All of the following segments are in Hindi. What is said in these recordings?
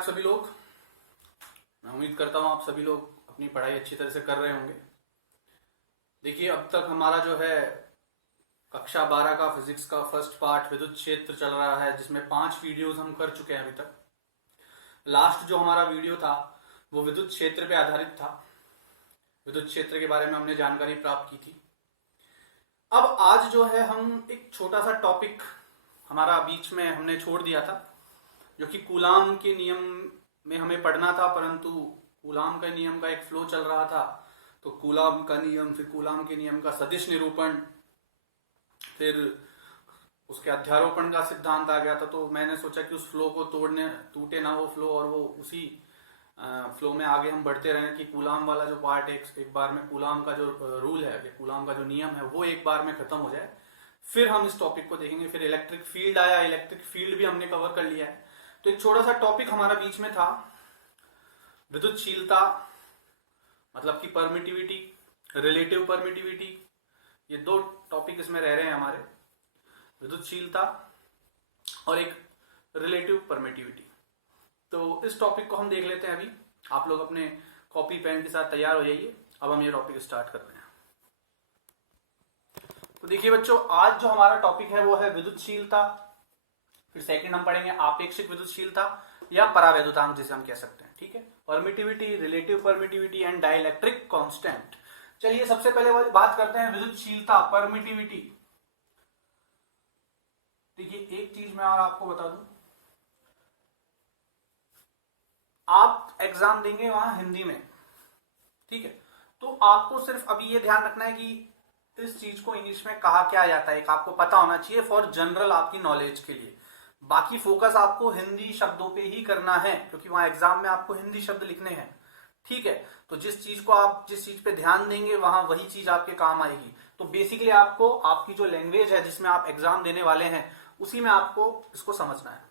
आप सभी लोग। मैं उम्मीद करता हूँ आप सभी लोग अपनी पढ़ाई अच्छी तरह से कर रहे होंगे। देखिए, अब तक हमारा जो है कक्षा 12 का फिजिक्स का फर्स्ट पार्ट विद्युत क्षेत्र चल रहा है, जिसमें 5 वीडियोस हम कर चुके हैं अभी तक। लास्ट जो हमारा वीडियो था वो विद्युत क्षेत्र पे आधारित था। विद्युत क्षेत्र के बारे में हमने जानकारी प्राप्त की थी। अब आज जो है हम एक छोटा सा टॉपिक हमारा बीच में हमने छोड़ दिया था, जो कि कूलाम के नियम में हमें पढ़ना था, परंतु कूलाम का नियम का एक फ्लो चल रहा था। तो कूलाम का नियम, फिर कूलाम के नियम का सदिश निरूपण, फिर उसके अध्यारोपण का सिद्धांत आ गया था। तो मैंने सोचा कि उस फ्लो को टूटे ना वो फ्लो, और वो उसी फ्लो में आगे हम बढ़ते रहें कि कूलाम वाला जो पार्ट एक बार में कूलाम का जो रूल है, कूलाम का जो नियम है, वो एक बार में खत्म हो जाए। फिर हम इस टॉपिक को देखेंगे। फिर इलेक्ट्रिक फील्ड आया, इलेक्ट्रिक फील्ड भी हमने कवर कर लिया है। तो एक छोटा सा टॉपिक हमारा बीच में था विद्युतशीलता, मतलब कि परमिटिविटी, रिलेटिव परमिटिविटी। ये 2 टॉपिक इसमें रह रहे हैं हमारे, विद्युतशीलता और एक रिलेटिव परमिटिविटी। तो इस टॉपिक को हम देख लेते हैं अभी। आप लोग अपने कॉपी पेन के साथ तैयार हो जाइए। अब हम ये टॉपिक स्टार्ट कर रहे हैं। तो देखिए बच्चों, आज जो हमारा टॉपिक है वो है विद्युतशीलता। फिर सेकंड हम पढ़ेंगे आपेक्षिक विद्युतशीलता या परावैद्युतांक, जिसे हम कह सकते हैं। ठीक है, permittivity, relative permittivity and dielectric constant. चलिए सबसे पहले वाली बात करते हैं विद्युतशीलता, परमिटिविटी। देखिए, एक चीज मैं और आपको बता दूं, आप एग्जाम देंगे वहां हिंदी में, ठीक है, तो आपको सिर्फ अभी ये ध्यान रखना है कि इस चीज को इंग्लिश में कहा क्या जाता है, एक आपको पता होना चाहिए फॉर जनरल आपकी नॉलेज के लिए। बाकी फोकस आपको हिंदी शब्दों पे ही करना है, क्योंकि वहां एग्जाम में आपको हिंदी शब्द लिखने हैं। ठीक है, तो जिस चीज पे ध्यान देंगे वहां वही चीज आपके काम आएगी। तो बेसिकली आपको आपकी जो लैंग्वेज है जिसमें आप एग्जाम देने वाले हैं, उसी में आपको इसको समझना है।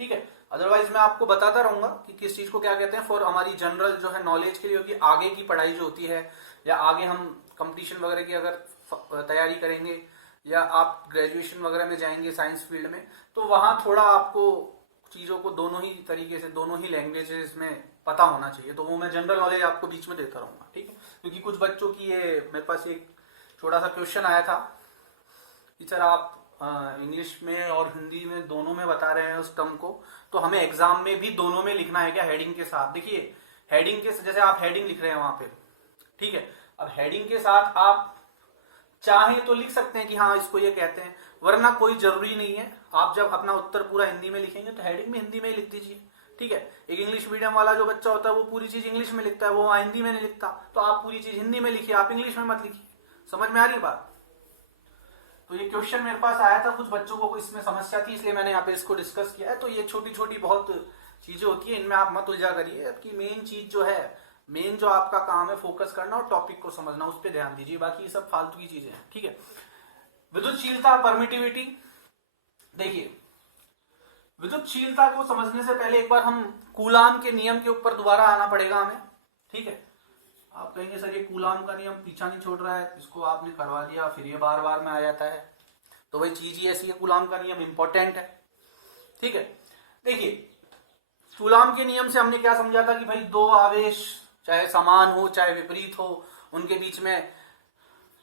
ठीक है, अदरवाइज मैं आपको बताता रहूंगा कि किस चीज को क्या कहते हैं फॉर हमारी जनरल जो है नॉलेज के लिए, क्योंकि आगे की पढ़ाई जो होती है, या आगे हम कंपटीशन वगैरह की अगर तैयारी करेंगे, या आप ग्रेजुएशन वगैरह में जाएंगे साइंस फील्ड में, तो वहां थोड़ा आपको चीजों को दोनों ही तरीके से, दोनों ही लैंग्वेजेस में पता होना चाहिए। तो वो मैं जनरल नॉलेज आपको बीच में देता रहूंगा। ठीक है, क्योंकि कुछ बच्चों की ये मेरे पास एक छोटा सा क्वेश्चन आया था कि सर आप इंग्लिश में और हिंदी में दोनों में बता रहे हैं उस टर्म को, तो हमें एग्जाम में भी दोनों में लिखना है क्या, हेडिंग के साथ? देखिए, हेडिंग के जैसे आप हेडिंग लिख रहे हैं वहां पे, ठीक है, अब हेडिंग के साथ आप चाहे तो लिख सकते हैं कि हाँ इसको ये कहते हैं, वरना कोई जरूरी नहीं है। आप जब अपना उत्तर पूरा हिंदी में लिखेंगे तो हेडिंग में हिंदी में ही लिख दीजिए। ठीक है, एक इंग्लिश मीडियम वाला जो बच्चा होता है वो पूरी चीज इंग्लिश में लिखता है, वो हिंदी में नहीं लिखता, तो आप पूरी चीज हिंदी में लिखिए, आप इंग्लिश में मत लिखिए। समझ में आ रही है बात? तो ये क्वेश्चन मेरे पास आया था, कुछ बच्चों को इसमें समस्या थी, इसलिए मैंने यहाँ पे इसको डिस्कस किया है। तो ये छोटी छोटी बहुत चीजें होती है, इनमें आप मत उलझा करिए। आपकी मेन चीज जो है, मेन जो आपका काम है फोकस करना और टॉपिक को समझना, उस पर ध्यान दीजिए। बाकी ये सब फालतू की चीजें हैं। ठीक है, विद्युतशीलता, परमिटिविटी। देखिए, विद्युतशीलता को समझने से पहले एक बार हम कूलाम के नियम के ऊपर दोबारा आना पड़ेगा हमें। ठीक है, आप कहेंगे सर ये कूलाम का नियम पीछा नहीं छोड़ रहा है, इसको आपने करवा दिया फिर ये बार बार में आ जाता है। तो वही चीज ही ऐसी है, कूलाम का नियम इंपॉर्टेंट है। ठीक है, देखिए कूलाम के नियम से हमने क्या समझा था कि भाई 2 आवेश चाहे समान हो चाहे विपरीत हो, उनके बीच में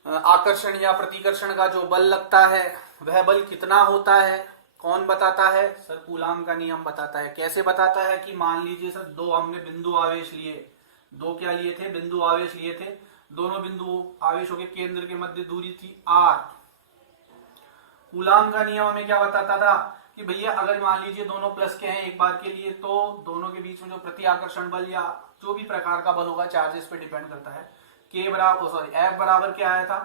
आकर्षण या प्रतिकर्षण का जो बल लगता है वह बल कितना होता है, कौन बताता है? सर कूलाम का नियम बताता है। कैसे बताता है कि मान लीजिए सर 2 हमने बिंदु आवेश लिए, 2 क्या लिए थे? बिंदु आवेश लिए थे। दोनों बिंदु आवेशों के केंद्र के मध्य दूरी थी r। कूलाम का नियम हमें क्या बताता था कि भैया अगर मान लीजिए दोनों प्लस के हैं एक बार के लिए, तो दोनों के बीच में जो प्रति आकर्षण बल या जो भी प्रकार का बल होगा, चार्जेस पे डिपेंड करता है, F बराबर क्या आया था?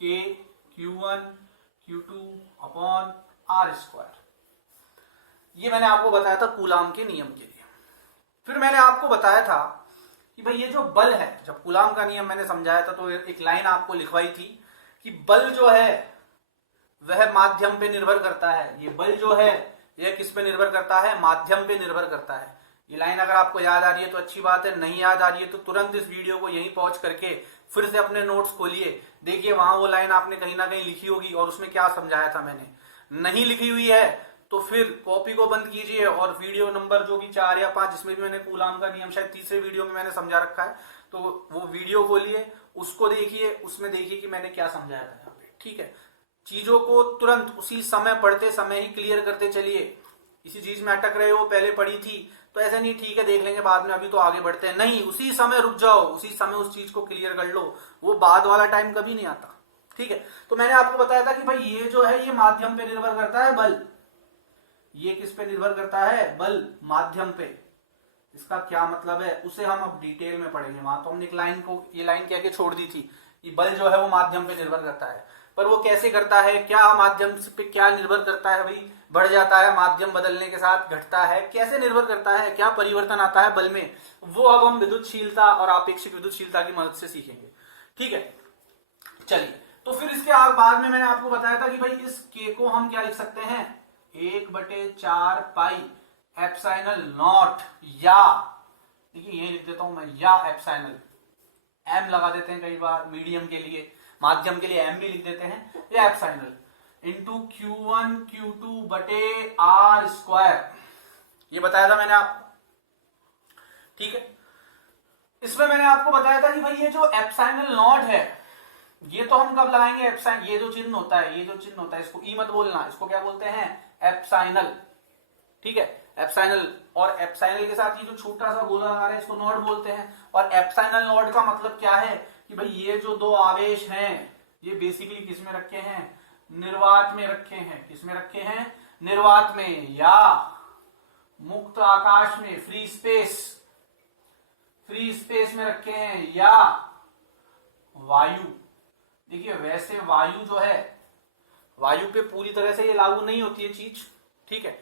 K Q1 Q2 upon R²। ये मैंने आपको बताया था कूलाम के नियम के लिए। फिर मैंने आपको बताया था कि भाई ये जो बल है, जब कूलाम का नियम मैंने समझाया था तो एक लाइन आपको लिखवाई थी कि बल जो है वह माध्यम पे निर्भर करता है। ये बल जो है यह किस पे निर्भर करता है? माध्यम पे निर्भर करता है। ये लाइन अगर आपको याद आ रही है तो अच्छी बात है, नहीं याद आ रही है तो तुरंत इस वीडियो को यहीं पॉज करके फिर से अपने नोट्स खोलिए, देखिए वहां वो लाइन आपने कहीं ना कहीं लिखी होगी और उसमें क्या समझाया था मैंने। नहीं लिखी हुई है तो फिर कॉपी को बंद कीजिए और वीडियो नंबर जो भी 4 या 5, जिसमें भी मैंने कूलाम का नियम शायद तीसरे वीडियो में मैंने समझा रखा है, तो वो वीडियो खोलिए, उसको देखिए, उसमें देखिए कि मैंने क्या समझाया था यहाँ पे। ठीक है, चीजों को तुरंत उसी समय पढ़ते समय ही क्लियर करते चलिए। इसी चीज में अटक रहे हो, पहले पढ़ी थी तो ऐसे नहीं ठीक है देख लेंगे बाद में, अभी तो आगे बढ़ते हैं, नहीं, उसी समय रुक जाओ, उसी समय उस चीज को क्लियर कर लो, वो बाद वाला टाइम कभी नहीं आता। ठीक है, तो मैंने आपको बताया था कि भाई ये जो है ये माध्यम पे निर्भर करता है, बल, ये किस पे निर्भर करता है, बल, माध्यम पे। इसका क्या मतलब है उसे हम अब डिटेल में पढ़ेंगे। वहां तो हमने एक लाइन को, ये लाइन कह के छोड़ दी थी कि बल जो है वो माध्यम पे निर्भर करता है, पर वो कैसे करता है, क्या माध्यम पे क्या निर्भर करता है भाई, बढ़ जाता है माध्यम बदलने के साथ, घटता है, कैसे निर्भर करता है, क्या परिवर्तन आता है बल में, वो अब हम विद्युतशीलता और आपेक्षिक विद्युतशीलता की मदद से सीखेंगे। ठीक है, चलिए, तो फिर इसके बाद में मैंने आपको बताया था कि भाई इस के को हम क्या लिख सकते हैं, 1/4 पाई एप्सिलॉन नॉट, या देखिए ये लिख देता हूं मैं, या एप्सिलॉन, एम लगा देते हैं कई बार मीडियम के लिए, माध्यम के लिए एम भी लिख देते हैं, या एप्सिलॉन इंटू Q1 Q2 बटे आर स्क्वायर, ये बताया था मैंने आपको। ठीक है, इसमें मैंने आपको बताया था कि भाई ये जो एप्सिलॉन नॉट है, ये तो हम कब लगाएंगे, एप्सिलॉन, ये जो चिन्ह होता है, ये जो चिन्ह होता है, इसको ई मत बोलना, इसको क्या बोलते हैं, एप्सिलॉन। ठीक है, एप्सिलॉन, और एप्सिलॉन के साथ ये जो छोटा सा गोला लगा रहा है इसको नॉट बोलते हैं। और एप्सिलॉन नॉट का मतलब क्या है कि भाई ये जो दो आवेश हैं ये बेसिकली किस में रखे हैं, निर्वात में रखे हैं। किस में रखे हैं, निर्वात में, या मुक्त आकाश में, फ्री स्पेस में रखे हैं, या वायु। देखिए वैसे वायु जो है, वायु पे पूरी तरह से ये लागू नहीं होती है चीज, ठीक है,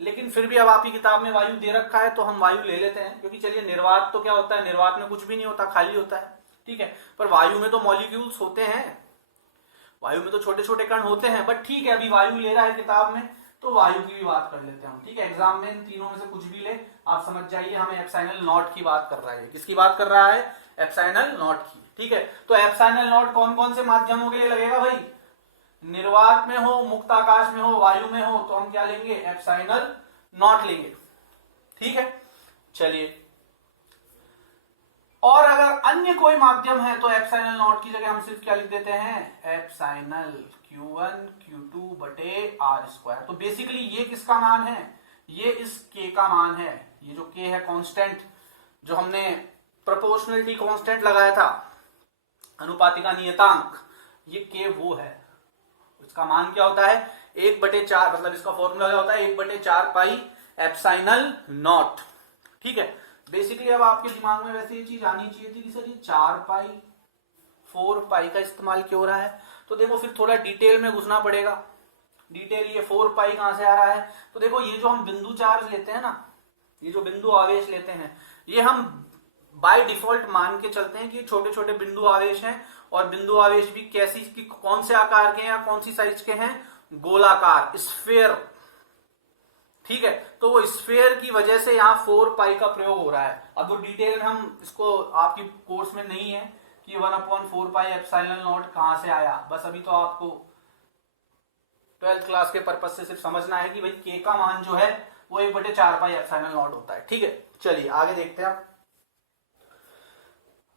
लेकिन फिर भी अब आपकी किताब में वायु दे रखा है तो हम वायु ले लेते हैं, क्योंकि चलिए निर्वात तो क्या होता है, निर्वात में कुछ भी नहीं होता, खाली होता है। ठीक है, पर वायु में तो मॉलिक्यूल्स होते हैं, वायु में तो छोटे छोटे कण होते हैं, बट ठीक है अभी वायु ले रहा है किताब में तो वायु की भी बात कर लेते हैं हम। ठीक है, एग्जाम में इन तीनों में से कुछ भी ले, आप समझ जाइए हमें एप्सिलॉन नॉट की बात कर रहा है। किसकी बात कर रहा है, एप्सिलॉन नॉट की। ठीक है, तो एप्सिलॉन नॉट कौन कौन से माध्यमों के लिए लगेगा भाई, निर्वात में हो, मुक्त आकाश में हो, वायु में हो, तो हम क्या लेंगे, एप्सिलॉन नॉट लेंगे। ठीक है, चलिए, और अगर अन्य कोई माध्यम है तो एप्सिलॉन नॉट की जगह हम सिर्फ क्या लिख देते हैं, एप्सिलॉन Q1 Q2 बटे आर स्क्वायर। तो बेसिकली ये किसका मान है, ये इस के का मान है। ये जो के है कांस्टेंट, जो हमने प्रोपोर्शनलिटी कांस्टेंट लगाया था, अनुपातिका नियतांक, ये के वो है। इसका मान क्या होता है, 1/4, मतलब इसका फॉर्मूला क्या होता है, 1/4 पाई एप्सिलॉन नॉट। ठीक है, बेसिकली अब आपके दिमाग में वैसे ये चीज आनी चाहिए थी कि सर ये 4 पाई 4 पाई का इस्तेमाल क्यों हो रहा है, तो देखो फिर थोड़ा डिटेल में घुसना पड़ेगा। डिटेल, ये 4 पाई कहां से आ रहा है, तो देखो ये जो हम बिंदु चार्ज लेते हैं ना, ये जो बिंदु आवेश लेते हैं, ये हम बाय डिफॉल्ट मान के चलते हैं कि छोटे छोटे बिंदु आवेश हैं, और बिंदु आवेश भी कैसी, कौन से आकार के हैं या कौन सी साइज के हैं, गोलाकार, स्फेयर। ठीक है, तो वो स्फेयर की वजह से यहाँ 4 पाई का प्रयोग हो रहा है। अब वो डिटेल में हम इसको, आपकी कोर्स में नहीं है कि 1/4 पाई एप्सिलॉन नॉट कहां से आया, बस अभी तो आपको 12th क्लास के पर्पज से सिर्फ समझना है कि भाई के का मान जो है वो 1/4 पाई एप्सिलॉन नॉट होता है। ठीक है, चलिए आगे देखते हैं।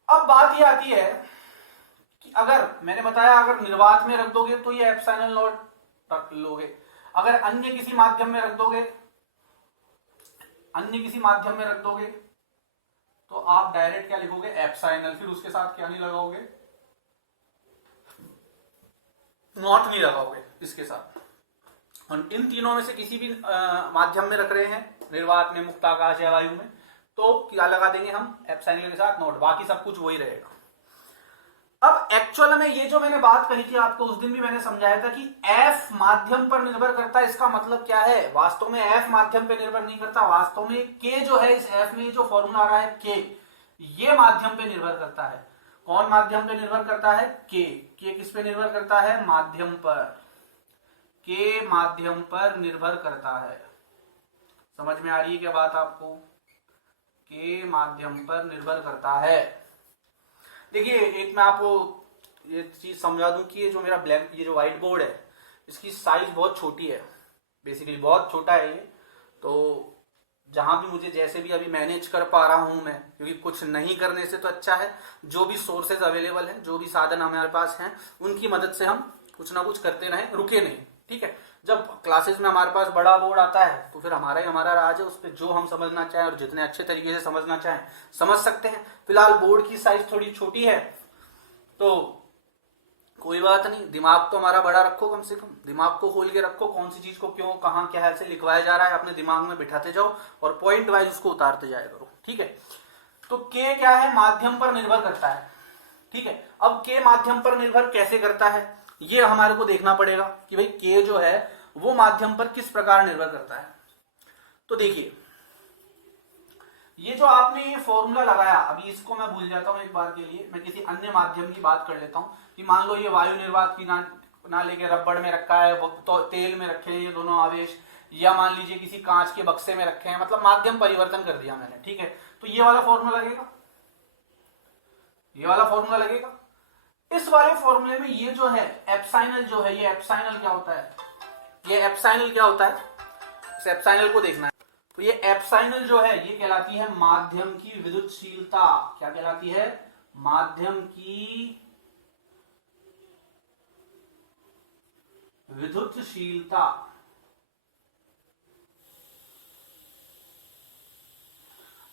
अब बात ये आती है कि अगर मैंने बताया अगर निर्वात में रख दोगे तो ये एप्सिलॉन नॉट रख लोगे, अगर अन्य किसी माध्यम में रख दोगे, तो आप डायरेक्ट क्या लिखोगे, एप्सिलॉन, फिर उसके साथ क्या नहीं लगाओगे, नॉट नहीं लगाओगे इसके साथ। और इन तीनों में से किसी भी माध्यम में रख रहे हैं, निर्वात में, मुक्त आकाश या वायु में, तो क्या लगा देंगे हम, एप्सिलॉन के साथ नॉट, बाकी सब कुछ वही रहेगा। अब एक्चुअल में ये जो मैंने बात कही थी आपको उस दिन भी मैंने समझाया था कि F माध्यम पर निर्भर करता है। इसका मतलब क्या है, वास्तव में F माध्यम पर निर्भर नहीं करता, वास्तव में K जो है, इस F में जो फॉर्मूला आ रहा है K, ये माध्यम पे निर्भर करता है। कौन माध्यम पे निर्भर करता है, K किस पे निर्भर करता है, माध्यम पर, K माध्यम पर निर्भर करता है। समझ में आ रही है क्या बात आपको, K माध्यम पर निर्भर करता है। देखिए एक मैं आपको ये चीज समझा दूं कि ये जो मेरा ब्लैक, ये जो व्हाइट बोर्ड है, इसकी साइज बहुत छोटी है, बेसिकली बहुत छोटा है ये। तो जहां भी मुझे जैसे भी अभी मैनेज कर पा रहा हूं मैं, क्योंकि कुछ नहीं करने से तो अच्छा है जो भी सोर्सेज अवेलेबल हैं, जो भी साधन हमारे पास हैं, उनकी मदद से हम कुछ ना कुछ करते रहें, रुके नहीं। ठीक है, जब क्लासेस में हमारे पास बड़ा बोर्ड आता है तो फिर हमारा ही हमारा राज है, उस पर जो हम समझना चाहें और जितने अच्छे तरीके से समझना चाहें समझ सकते हैं। फिलहाल बोर्ड की साइज थोड़ी छोटी है तो कोई बात नहीं, दिमाग तो हमारा बड़ा रखो, कम से कम दिमाग को खोल के रखो, कौन सी चीज को क्यों कहाँ क्या है से लिखवाया जा रहा है अपने दिमाग में बिठाते जाओ और पॉइंट वाइज उसको उतारते जाया करो। ठीक है, तो के क्या है, माध्यम पर निर्भर करता है। ठीक है, अब के माध्यम पर निर्भर कैसे करता है ये हमारे को देखना पड़ेगा कि भाई के जो है वो माध्यम पर किस प्रकार निर्भर करता है। तो देखिए, ये जो आपने ये फॉर्मूला लगाया, अभी इसको मैं भूल जाता हूं एक बार के लिए, मैं किसी अन्य माध्यम की बात कर लेता हूं कि मान लो ये वायु निर्वात की ना लेके रबड़ में रखा है, तो तेल में रखे हैं ये दोनों आवेश, या मान लीजिए किसी कांच के बक्से में रखे हैं, मतलब माध्यम परिवर्तन कर दिया मैंने। ठीक है, तो ये वाला फॉर्मूला लगेगा, ये वाला फॉर्मूला लगेगा। इस वाले फॉर्मूले में ये जो है एप्साइनल जो है, ये एप्साइनल क्या होता है, ये एप्साइनल क्या होता है, इस एप्साइनल को देखना है। तो ये एप्साइनल जो है ये कहलाती है माध्यम की विद्युतशीलता। क्या कहलाती है, माध्यम की विद्युतशीलता।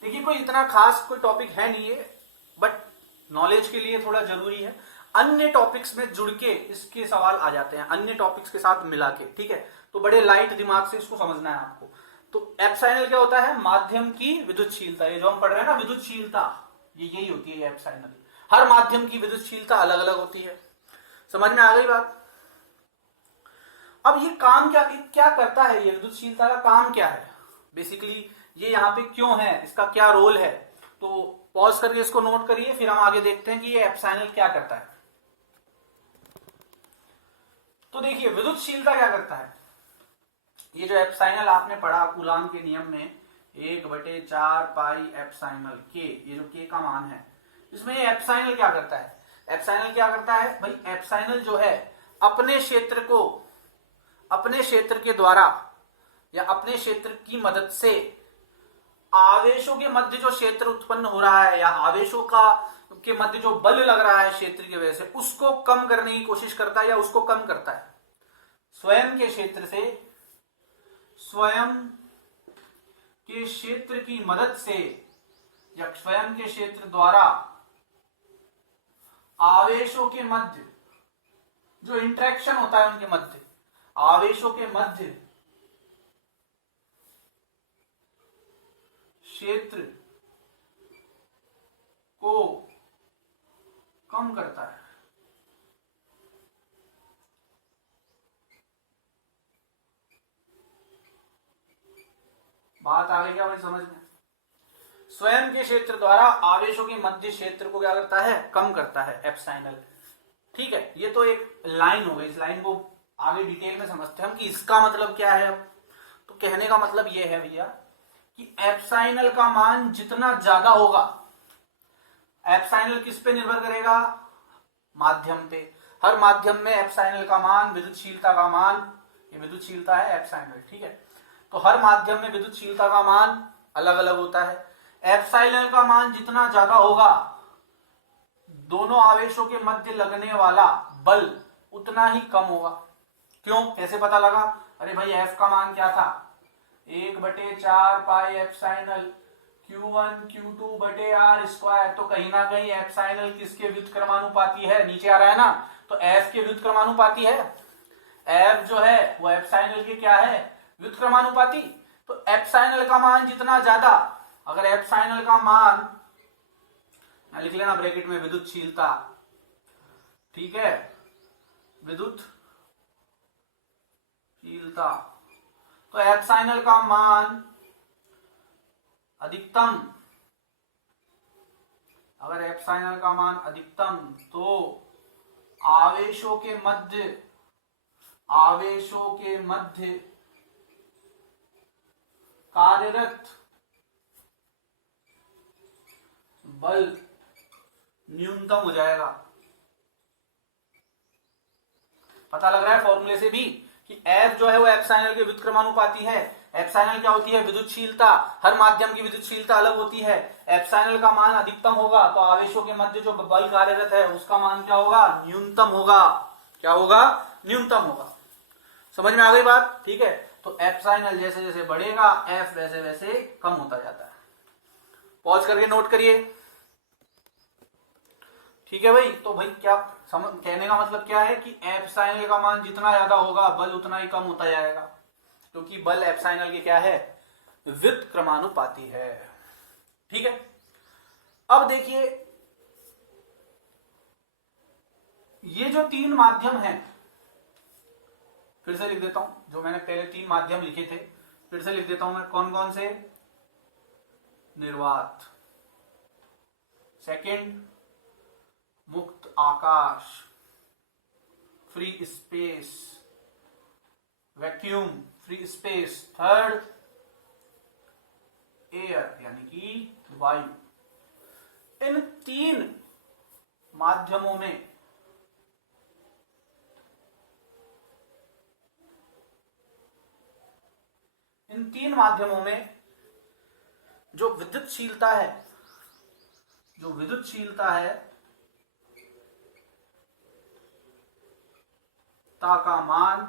देखिए, कोई इतना खास कोई टॉपिक है नहीं है, बट नॉलेज के लिए थोड़ा जरूरी है। अन्य टॉपिक्स में जुड़ के इसके सवाल आ जाते हैं, अन्य टॉपिक्स के साथ मिला के। ठीक है, तो बड़े लाइट दिमाग से इसको समझना है आपको। तो एप्साइनल क्या होता है, माध्यम की विद्युतशीलता। ये जो हम पढ़ रहे हैं ना विद्युतशीलता, ये यही होती है एप्साइनल। हर माध्यम की विद्युतशीलता अलग अलग होती है। समझ में आ गई बात। अब ये काम क्या करता है, ये विद्युतशीलता का काम क्या है, बेसिकली ये यहाँ पे क्यों है, इसका क्या रोल है। तो पॉज करके इसको नोट करिए, फिर हम आगे देखते हैं कि ये एप्साइनल क्या करता है। तो देखिए, विद्युतशीलता क्या करता है, ये जो एप्साइनल आपने पढ़ा कूलाम के नियम में 1/4 पाई एप्साइनल के, ये जो के का मान है, इसमें ये एप्साइनल क्या करता है, एप्साइनल क्या करता है भाई, एप्साइनल जो है अपने क्षेत्र को अपने क्षेत्र के द्वारा या अपने क्षेत्र की मदद से आवेशों के मध्य जो क्षेत्र उत्पन्न हो रहा है या आवेशों का के मध्य जो बल लग रहा है क्षेत्र की वजह से, उसको कम करने की कोशिश करता है या उसको कम करता है। स्वयं के क्षेत्र से, स्वयं के क्षेत्र की मदद से या स्वयं के क्षेत्र द्वारा आवेशों के मध्य जो इंटरेक्शन होता है उनके मध्य, आवेशों के मध्य क्षेत्र को कम करता है। बात आ गई क्या भाई समझ में। स्वयं के क्षेत्र द्वारा आवेशों के मध्य क्षेत्र को क्या करता है, कम करता है एप्साइनल। ठीक है, ये तो एक लाइन हो गई, इस लाइन को आगे डिटेल में समझते हैं हम कि इसका मतलब क्या है। तो कहने का मतलब ये है भैया कि एप्साइनल का मान जितना ज्यादा होगा, एप्साइनल किस पे निर्भर करेगा, माध्यम पे। हर माध्यम में एप्साइनल का मान, विद्युतशीलता का मान, ये विद्युतशीलता है एप्साइनल। ठीक है, तो हर माध्यम में विद्युतशीलता का मान अलग अलग होता है। एप्साइनल का मान जितना ज्यादा होगा, दोनों आवेशों के मध्य लगने वाला बल उतना ही कम होगा। क्यों, कैसे पता लगा, अरे भाई एफ का मान क्या था, 1/4 पाई एप्साइनल Q1 Q2/r²। तो कहीं ना कहीं एप्साइनल किसके व्युत्क्रमानुपाती है, नीचे आ रहा है ना, तो एफ के व्युत्क्रमानुपाती है। एफ जो है वो एप्साइनल के क्या है, व्युत्क्रमानुपाती। तो एप्साइनल का मान जितना ज्यादा, अगर एप्साइनल का मान लिख लेना ब्रैकेट में विद्युतशीलता, ठीक है, विद्युतशीलता, तो एप्साइनल का मान अधिकतम, अगर एप्साइनल का मान अधिकतम तो आवेशों के मध्य कार्यरत बल न्यूनतम हो जाएगा। पता लग रहा है फॉर्मूले से भी कि एफ जो है वो एप्सिलॉन के व्युत्क्रमानुपाती है। एप्सिलॉन क्या होती है? विद्युतशीलता। हर माध्यम की विद्युतशीलता अलग होती है। एप्सिलॉन का मान अधिकतम होगा तो आवेशों के मध्य जो बल कार्यरत है उसका मान क्या होगा? न्यूनतम होगा। क्या होगा? न्यूनतम होगा। समझ में आ गई बात? ठीक है, तो एप्सिलॉन जैसे जैसे बढ़ेगा एफ वैसे वैसे कम होता जाता है। पॉज करके नोट करिए। ठीक है भाई, तो भाई क्या कहने का मतलब क्या है कि एप्सिलॉन का मान जितना ज्यादा होगा बल उतना ही कम होता जाएगा, क्योंकि बल एप्सिलॉन के क्या है? व्युत्क्रमानुपाती है। ठीक है, अब देखिए ये जो तीन माध्यम हैं, फिर से लिख देता हूं, जो मैंने पहले तीन माध्यम लिखे थे फिर से लिख देता हूं मैं। कौन कौन से? निर्वात, सेकंड मुक्त आकाश, free space, vacuum free space, third air यानी कि वायु। इन तीन माध्यमों में जो विद्युतशीलता है ता का मान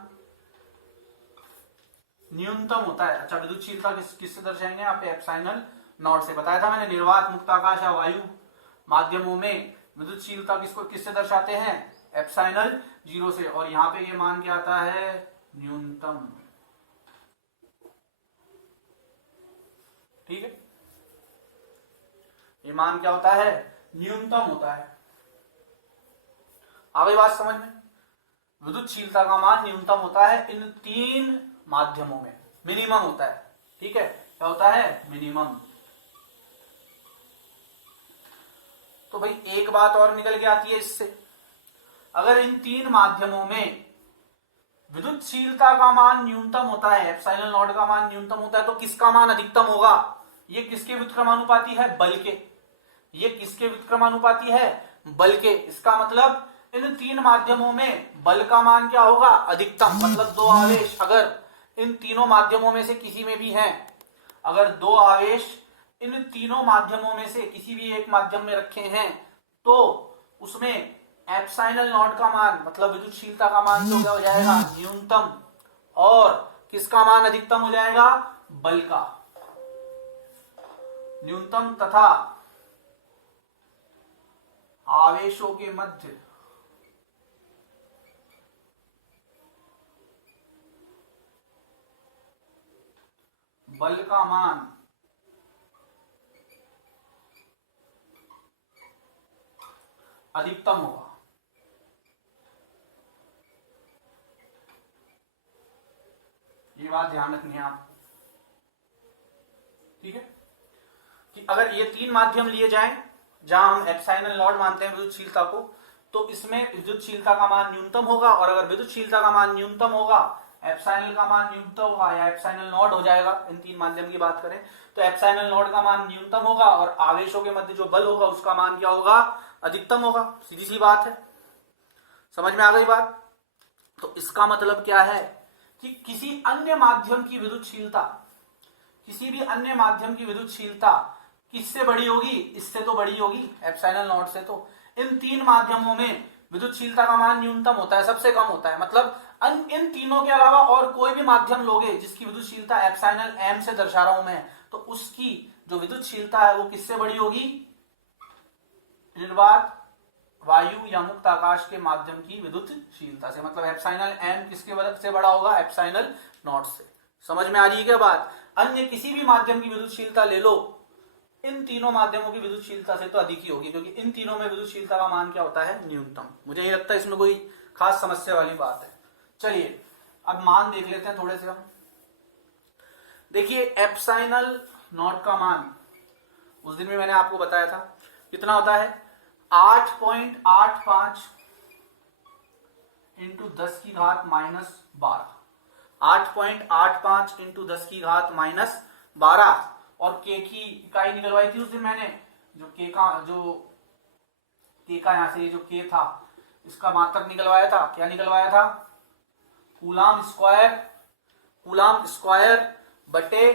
न्यूनतम होता है। अच्छा, विद्युतशीलता किससे दर्शाएंगे? यहाँ पे एप्सिलॉन नॉट से बताया था मैंने। निर्वात, मुक्त आकाश या वायु माध्यमों में विद्युतशीलता किससे दर्शाते हैं? एप्सिलॉन 0 से। और यहाँ पे ये मान क्या आता है? न्यूनतम। ठीक है, ये मान क्या होता है? न्यूनतम होता है। आ गई बात समझ में? विद्युतशीलता का मान न्यूनतम होता है इन तीन माध्यमों में, मिनिमम होता है। ठीक है, क्या होता है? मिनिमम। तो भाई एक बात और निकल के आती है इससे, अगर इन तीन माध्यमों में विद्युतशीलता का मान न्यूनतम होता है, एप्सिलॉन नॉट का मान न्यूनतम होता है, तो किसका मान अधिकतम होगा? ये किसके व्युत्क्रमानुपाती है? बल के। ये किसके व्युत्क्रमानुपाती है? बल के। इसका मतलब इन तीन माध्यमों में बल का मान क्या होगा? अधिकतम। मतलब दो आवेश अगर इन तीनों माध्यमों में से किसी में भी हैं, अगर दो आवेश इन तीनों माध्यमों में से किसी भी एक माध्यम में रखे हैं, तो उसमें एप्सिलॉन नॉट का मान मतलब विद्युतशीलता का मान तो क्या हो जाएगा? न्यूनतम। और किसका मान अधिकतम हो जाएगा? बल का। न्यूनतम तथा आवेशों के मध्य बल का मान अधिकतम होगा। ये बात ध्यान रखनी है आपको। ठीक है, कि अगर ये तीन माध्यम लिए जाएं जहां हम एप्सिलॉन नॉट मानते हैं विद्युतशीलता को, तो इसमें विद्युतशीलता का मान न्यूनतम होगा। और अगर विद्युतशीलता का मान न्यूनतम होगा, एप्सिलॉन का मान न्यूनतम होगा या एप्सिलॉन नॉट हो जाएगा, इन तीन माध्यम की बात करें तो एप्सिलॉन नॉट का मान न्यूनतम होगा और आवेशों के मध्य जो बल होगा उसका मान क्या होगा? अधिकतम होगा। सीधी सी बात है, समझ में आ गई बात? तो इसका मतलब क्या है कि किसी भी अन्य माध्यम की विद्युतशीलता किससे बड़ी होगी? इससे तो बड़ी होगी, एप्सिलॉन नॉट से। तो इन तीन माध्यमों में विद्युतशीलता का मान न्यूनतम होता है, सबसे कम होता है। मतलब इन तीनों के अलावा और कोई भी माध्यम लोगे जिसकी विद्युतशीलता एप्सिलॉन एम से दर्शा रहा हूं मैं, तो उसकी जो विद्युतशीलता है वो किससे बड़ी होगी? निर्वात, वायु या मुक्त आकाश के माध्यम की विद्युतशीलता से। मतलब एप्सिलॉन एम किसके से बड़ा होगा? एप्सिलॉन नॉट से। समझ में आ रही है क्या बात? अन्य किसी भी माध्यम की विद्युतशीलता ले लो, इन तीनों माध्यमों की विद्युतशीलता से तो अधिक ही होगी, क्योंकि इन तीनों में विद्युतशीलता का मान क्या होता है? न्यूनतम। मुझे नहीं लगता इसमें कोई खास समस्या वाली बात है। चलिए अब मान देख लेते हैं थोड़े से हम। देखिए एप्सिलॉन नॉट का मान उस दिन भी मैंने आपको बताया था कितना होता है? 8.85 इंटू 10 की घात -12। 8.85 इंटू 10 की घात -12। और के की इकाई निकलवाई थी उस दिन मैंने, जो के का यहां से जो के था इसका मात्रक निकलवाया था। क्या निकलवाया था? कूलाम स्क्वायर बटे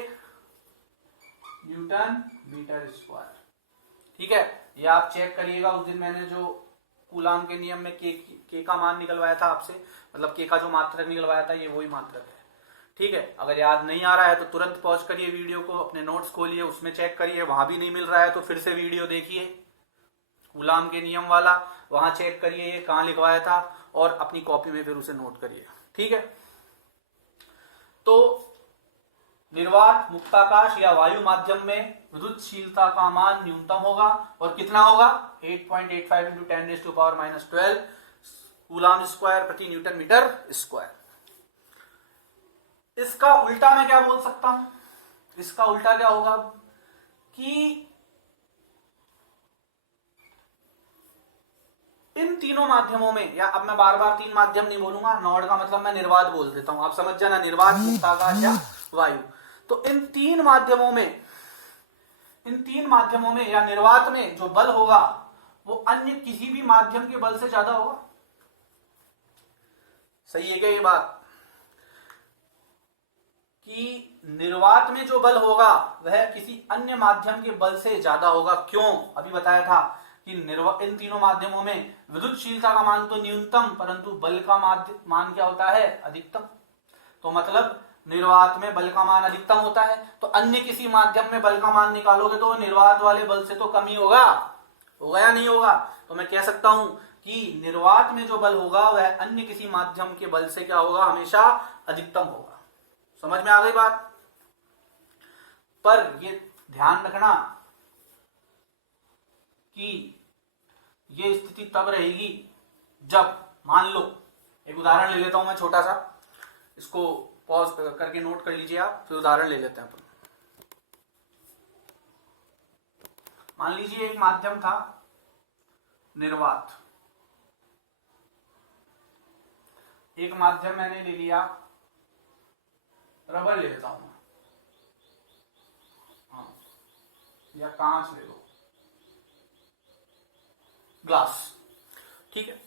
न्यूटन मीटर स्क्वायर। ठीक है, ये आप चेक करिएगा। उस दिन मैंने जो कूलाम के नियम में के का मान निकलवाया था आपसे, मतलब के का जो मात्रक निकलवाया था, ये वही मात्रक है। ठीक है, अगर याद नहीं आ रहा है तो तुरंत पॉज करिए वीडियो को, अपने नोट्स खोलिए, उसमें चेक करिए। वहां भी नहीं मिल रहा है तो फिर से वीडियो देखिए कूलाम के नियम वाला, वहां चेक करिए ये कहां लिखवाया था, और अपनी कॉपी में फिर उसे नोट करिए। ठीक है, तो निर्वात, मुक्ताकाश या वायु माध्यम में विद्युतशीलता का मान न्यूनतम होगा, और कितना होगा? 8.85 इंटू 10⁻⁻12 कूलाम स्क्वायर प्रति न्यूटन मीटर स्क्वायर। इसका उल्टा मैं क्या बोल सकता हूं? इसका उल्टा क्या होगा कि इन तीनों माध्यमों में, या अब मैं बार बार तीन माध्यम नहीं बोलूंगा, नॉड का मतलब मैं निर्वात बोल देता हूं, आप समझ जाना, निर्वात, मुक्ताकाश या वायु। तो इन तीन माध्यमों में या निर्वात में जो बल होगा वो अन्य किसी भी माध्यम के बल से ज्यादा होगा। सही है क्या ये बात? कि निर्वात में जो बल होगा वह किसी अन्य माध्यम के बल से ज्यादा होगा। क्यों? अभी बताया था कि इन तीनों माध्यमों में विद्युतशीलता का मान तो न्यूनतम, परंतु बल का मान क्या होता है? अधिकतम। तो मतलब निर्वात में बल का मान अधिकतम होता है, तो अन्य किसी माध्यम में बल का मान निकालोगे तो निर्वात वाले बल से तो कम ही होगा या नहीं होगा? तो मैं कह सकता हूं कि निर्वात में जो बल होगा वह अन्य किसी माध्यम के बल से क्या होगा? हमेशा अधिकतम होगा। समझ में आ गई बात? पर ये ध्यान रखना कि ये स्थिति तब रहेगी जब, मान लो, एक उदाहरण ले लेता हूं मैं छोटा सा, इसको पॉज करके नोट कर लीजिए आप, फिर उदाहरण ले लेते हैं अपन। मान लीजिए एक माध्यम था निर्वात, एक माध्यम मैंने ले लिया, रबर ले लेता हूं, हाँ, या कांच ले लो, ग्लास। ठीक है,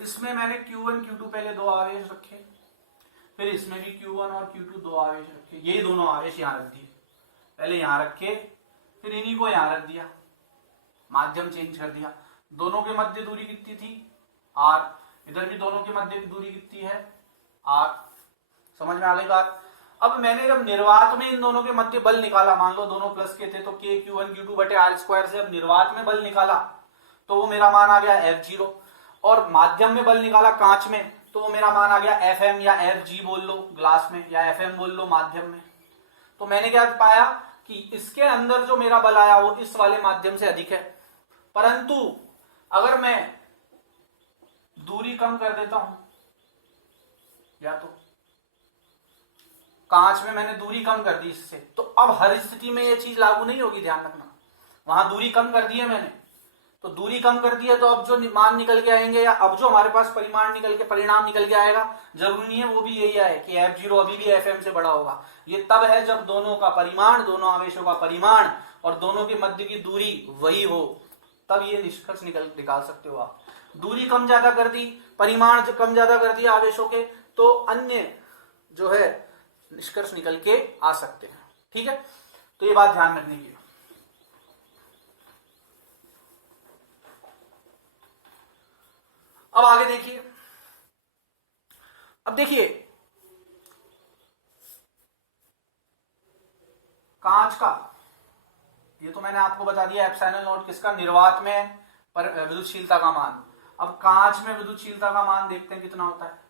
इसमें मैंने Q1 Q2 पहले दो आवेश रखे, फिर इसमें भी Q1 और Q2 दो आवेश रखे, यही दोनों आवेश यहां रख दिए, पहले यहां रखे, फिर इन्हीं को यहां रख दिया, माध्यम चेंज कर दिया। दोनों के मध्य दूरी कितनी थी? R। इधर भी दोनों के मध्य की दूरी कितनी है? R। समझ में आ गई बात? अब मैंने जब निर्वात में इन दोनों के मध्य बल निकाला, मान लो दोनों प्लस के थे, तो K Q1 Q2 बटे R स्क्वायर से अब निर्वात में बल निकाला तो वो मेरा मान आ गया F0, और माध्यम में बल निकाला कांच में तो वो मेरा मान आ गया FM या FG बोल लो ग्लास में, या FM बोल लो माध्यम में। तो मैंने क्या पाया कि इसके अंदर जो मेरा बल आया वो इस वाले माध्यम से अधिक है, परंतु अगर मैं दूरी कम कर देता हूं, या तो कांच में मैंने दूरी कम कर दी इससे, तो अब हर स्थिति में ये चीज लागू नहीं होगी, ध्यान रखना। वहां दूरी कम कर दी है मैंने, तो दूरी कम कर दी है, तो अब जो मान निकल के आएंगे, या अब जो हमारे पास परिणाम निकल के आएगा, जरूरी नहीं है वो भी यही आए कि F0 अभी भी FM से बड़ा होगा। ये तब है जब दोनों का परिमाण, दोनों आवेशों का परिमाण और दोनों के मध्य की दूरी वही हो, तब ये निष्कर्ष निकाल सकते हो आप। दूरी कम ज्यादा कर दी, परिमाण कम ज्यादा कर दिया आवेशों के, तो अन्य जो है निष्कर्ष निकल के आ सकते हैं। ठीक है, तो ये बात ध्यान रखने की। अब आगे देखिए, अब देखिए कांच का, ये तो मैंने आपको बता दिया एप्सिलॉन नॉट किसका? निर्वात में पर विद्युतशीलता का मान। अब कांच में विद्युतशीलता का मान देखते हैं कितना होता है।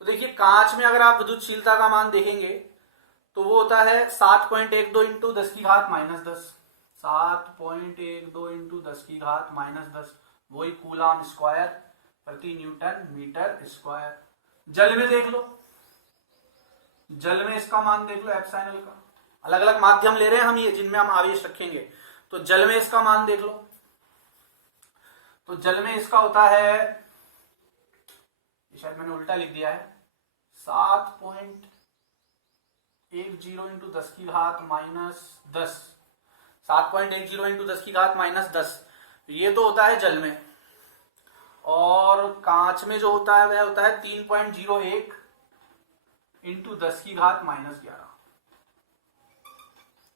तो देखिए कांच में अगर आप विद्युतशीलता का मान देखेंगे तो वो होता है 7.12 इंटू 10 की घात -10, 7.12 इंटू 10 की घात -10, वही कूलाम स्क्वायर प्रति न्यूटन मीटर स्क्वायर। जल में देख लो, जल में इसका मान देख लो एप्सिलॉन का, अलग अलग माध्यम ले रहे हैं हम ये जिनमें हम आवेश रखेंगे, तो जल में इसका मान देख लो। तो जल में इसका होता है, शायद मैंने उल्टा लिख दिया है, 7.10 इंटू 10 की घात -10, 7.10 इंटू 10 की घात -10, ये तो होता है जल में। और कांच में जो होता है वह होता है 3.01 इंटू 10 की घात -11।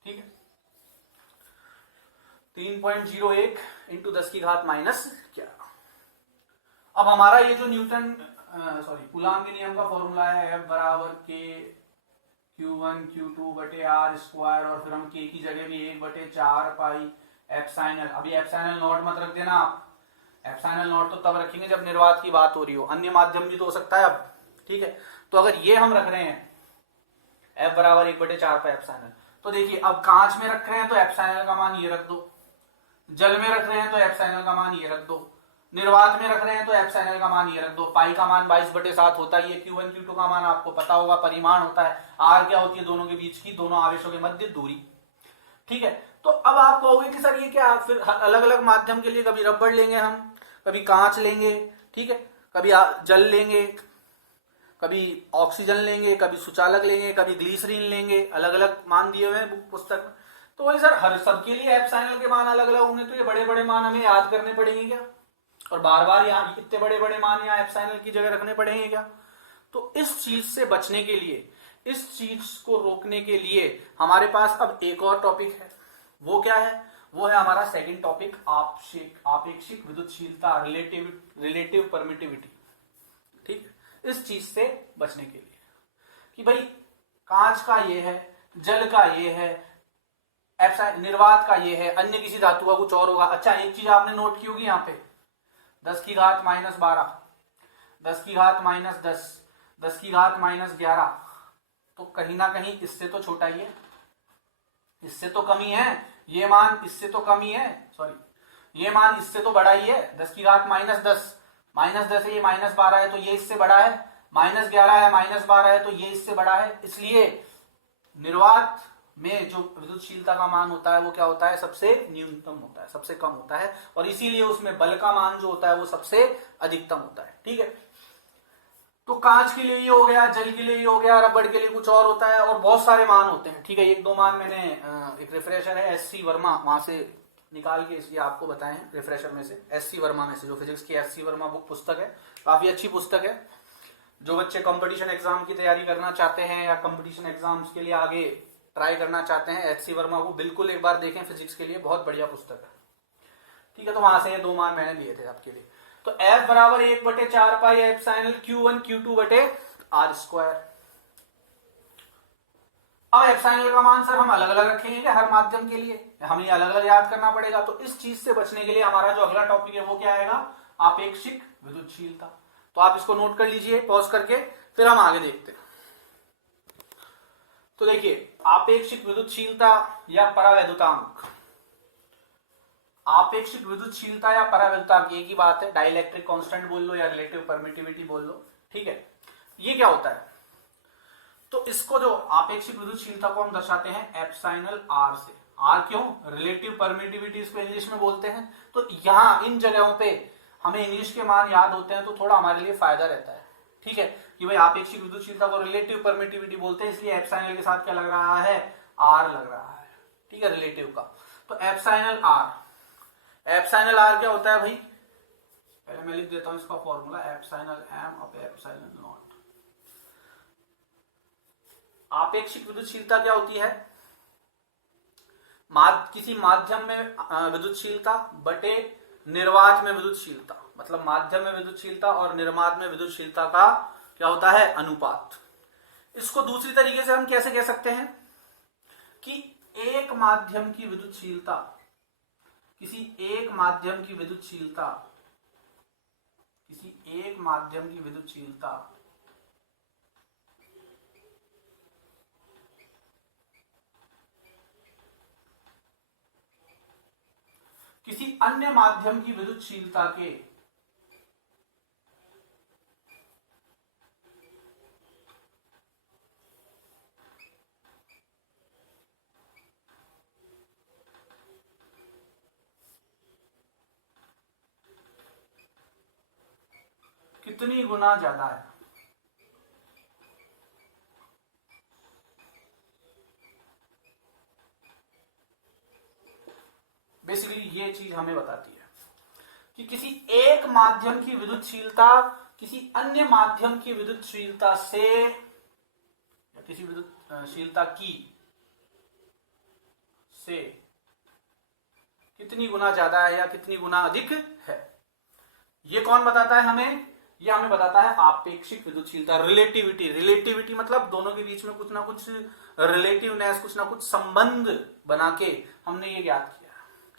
ठीक है, 3.01 इंटू 10 की घात -11। अब हमारा ये जो न्यूटन कूलाम के नियम का फॉर्मूला है F बराबर के Q1 Q2 बटे आर स्क्वायर, और फिर हम के की जगह भी 1/4 पाई एप्साइनल। अभी एप्साइनल नॉट मत रख देना आप, एप्साइनल नॉट तो तब रखेंगे जब निर्वात की बात हो रही हो, अन्य माध्यम भी तो हो सकता है अब। ठीक है, तो अगर ये हम रख रहे हैं F बराबर 1/4 पाई एप्साइनल, तो देखिए अब कांच में रख रहे हैं तो एप्साइनल का मान ये रख दो, जल में रख रहे हैं तो एप्साइनल का मान ये रख दो, निर्वात में रख रहे हैं तो एप्साइनल का मान ये रख दो। पाई का मान 22/7 होता है, ये Q1 Q2 का मान आपको पता होगा, परिमाण होता है। आर क्या होती है, दोनों के बीच की, दोनों आवेशों के मध्य दूरी। ठीक है, तो अब आप कहोगे कि सर ये क्या, फिर अलग अलग माध्यम के लिए कभी रबड़ लेंगे हम, कभी कांच लेंगे, ठीक है, कभी जल लेंगे, कभी ऑक्सीजन लेंगे, कभी सुचालक लेंगे, कभी ग्लीसरीन लेंगे, अलग अलग मान दिए हुए हैं पुस्तक में। तो वही सर, हर सबके लिए एप्साइनल के मान अलग अलग होंगे, तो ये बड़े बड़े मान हमें याद करने पड़ेंगे क्या, और बार बार यहाँ इतने बड़े बड़े मान यहाँ एप्साइनल की जगह रखने पड़ेंगे क्या। तो इस चीज से बचने के लिए, इस चीज को रोकने के लिए हमारे पास अब एक और टॉपिक है। वो क्या है, वो है हमारा सेकंड टॉपिक, आपेक्षिक विद्युतशीलता, रिलेटिव परमिटिविटी। ठीक, इस चीज से बचने के लिए कि भाई कांच का ये है, जल का ये है, निर्वात का ये है, अन्य किसी धातु का कुछ और होगा। अच्छा, एक चीज आपने नोट की होगी यहाँ पे, 10 की घात -12, 10 की घात -10, 10 की घात -11, तो कहीं ना कहीं इससे तो छोटा ही है, इससे तो कम ही है, ये मान इससे तो कम ही है, सॉरी ये मान इससे तो बड़ा ही है। 10 की घात -10 है, ये -12 है तो ये इससे बड़ा है, -11 है, -12 है तो ये इससे बड़ा है। इसलिए निर्वात में जो विद्युतशीलता का मान होता है वो क्या होता है, सबसे न्यूनतम होता है, सबसे कम होता है, और इसीलिए उसमें बल का मान जो होता है वो सबसे अधिकतम होता है। ठीक है, तो कांच के लिए ये हो गया, जल के लिए ये हो गया, रबड़ के लिए कुछ और होता है, और बहुत सारे मान होते हैं। ठीक है, एक दो मान मैंने एक रिफ्रेशर है SC वर्मा, वहां से निकाल के इसलिए आपको बताए हैं, रिफ्रेशर में से, SC वर्मा में से, जो फिजिक्स की SC वर्मा बुक पुस्तक है, काफी अच्छी पुस्तक है। जो बच्चे कंपटीशन एग्जाम की तैयारी करना चाहते हैं या कंपटीशन एग्जाम्स के लिए आगे ट्राई करना चाहते हैं, SC वर्मा को बिल्कुल एक बार देखें, फिजिक्स के लिए बहुत बढ़िया पुस्तक है। ठीक है, तो वहां से ये दो मान मैंने लिए थे आपके लिए। तो F बराबर 1/4 पाई एप्सिलॉन Q1 Q2 बटे आर स्क्वायर। अब एप्सिलॉन का मान सर हम अलग अलग रखेंगे क्या हर माध्यम के लिए, हमें अलग अलग याद करना पड़ेगा। तो इस चीज से बचने के लिए हमारा जो अगला टॉपिक है वो क्या आएगा, आपेक्षिक विद्युतशीलता। तो आप इसको नोट कर लीजिए पॉज करके, फिर हम आगे देखते हैं। तो देखिए, आपेक्षिक विद्युतशीलता या परावैद्युतांक, आपेक्षिक विद्युतशीलता या परावैद्युतांक एक ही बात है, डाइलेक्ट्रिक कांस्टेंट बोल लो या रिलेटिव परमिटिविटी बोल लो। ठीक है, ये क्या होता है, तो इसको जो आपेक्षिक विद्युतशीलता को हम दर्शाते हैं एप्सिलॉन आर से। आर क्यों, रिलेटिव परमिटिविटी इसको इंग्लिश में बोलते हैं। तो यहां इन जगहों पे हमें इंग्लिश के मान याद होते हैं तो थोड़ा हमारे लिए फायदा रहता है। ठीक है, कि भाई आपेक्षिक विद्युतशीलता को रिलेटिव परमिटिविटी बोलते हैं, इसलिए एप्सिलॉन के साथ क्या लग रहा है, आर लग रहा है। ठीक है, रिलेटिव का। तो एप्सिलॉन आर, एप्सिलॉन आर क्या होता है भाई, पहले मैं लिख देता हूं इसका formula, epsilon M up epsilon naught. आपेक्षिक विद्युतशीलता क्या होती है, किसी माध्यम में विद्युतशीलता बटे निर्वात में विद्युतशीलता, मतलब माध्यम में विद्युतशीलता और निर्वात में विद्युतशीलता का क्या होता है, अनुपात। इसको दूसरी तरीके से हम कैसे कह सकते हैं कि एक माध्यम की विद्युतशीलता, किसी एक माध्यम की विद्युतशीलता, किसी एक माध्यम की विद्युतशीलता किसी अन्य माध्यम की विद्युतशीलता के कितनी गुना ज्यादा है। बेसिकली ये चीज हमें बताती है कि किसी एक माध्यम की विद्युतशीलता किसी अन्य माध्यम की विद्युतशीलता से या किसी विद्युतशीलता की से कितनी गुना ज्यादा है या कितनी गुना अधिक है। ये कौन बताता है हमें? ये हमें बताता है आपेक्षिक विद्युतशीलता, रिलेटिविटी। रिलेटिविटी मतलब दोनों के बीच में कुछ ना कुछ रिलेटिवनेस, कुछ ना कुछ संबंध बना के हमने ये ज्ञात किया।